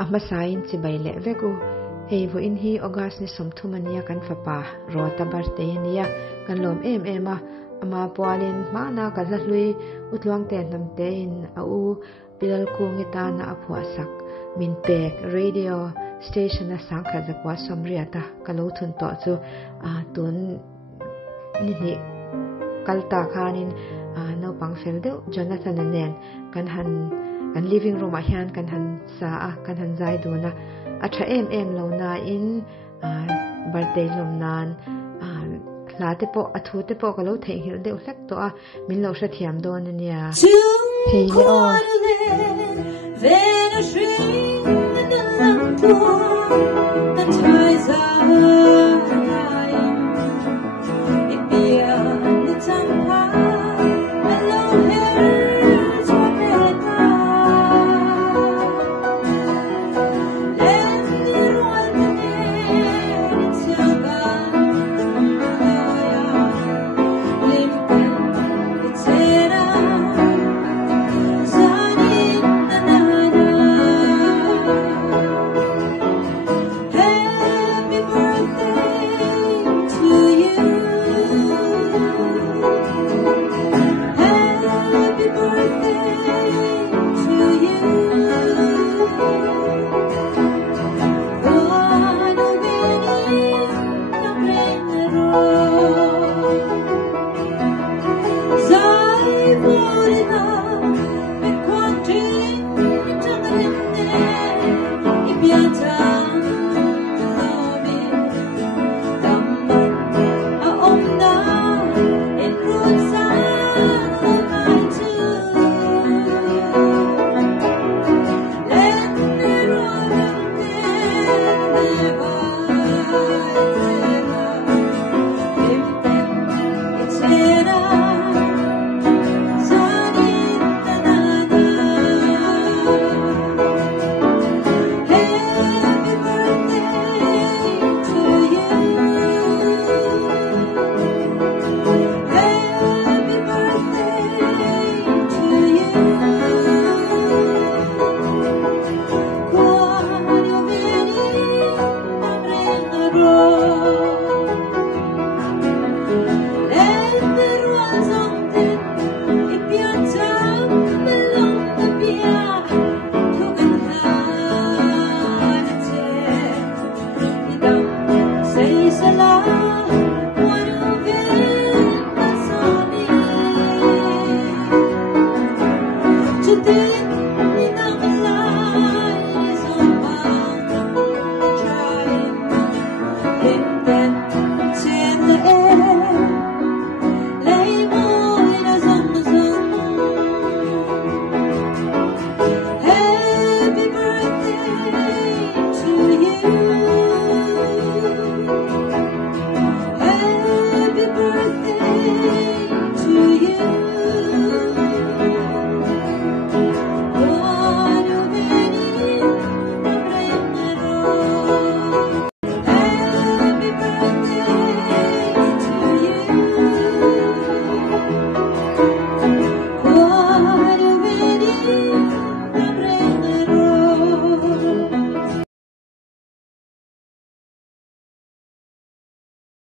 ama sain si baile vegu hei vo in hi August ni somthumania kan fapa rota birthday ania kan lom ema ama pualin mana kalalui utluang te namte in au pilal kungita na aphuasak min pek radio station na sangkha zakwa somriata kalothun to chu tun ni kalta khanin no pangfel de Jonathan anen kan living room a hian kan han sa kan han zai du na atha em lo na in birthday lom nan late po athu te po kalo thei hil de hlek to a min lo sha thiam don ania hei le o wenn schön lang to the ties Med kvarting utan henne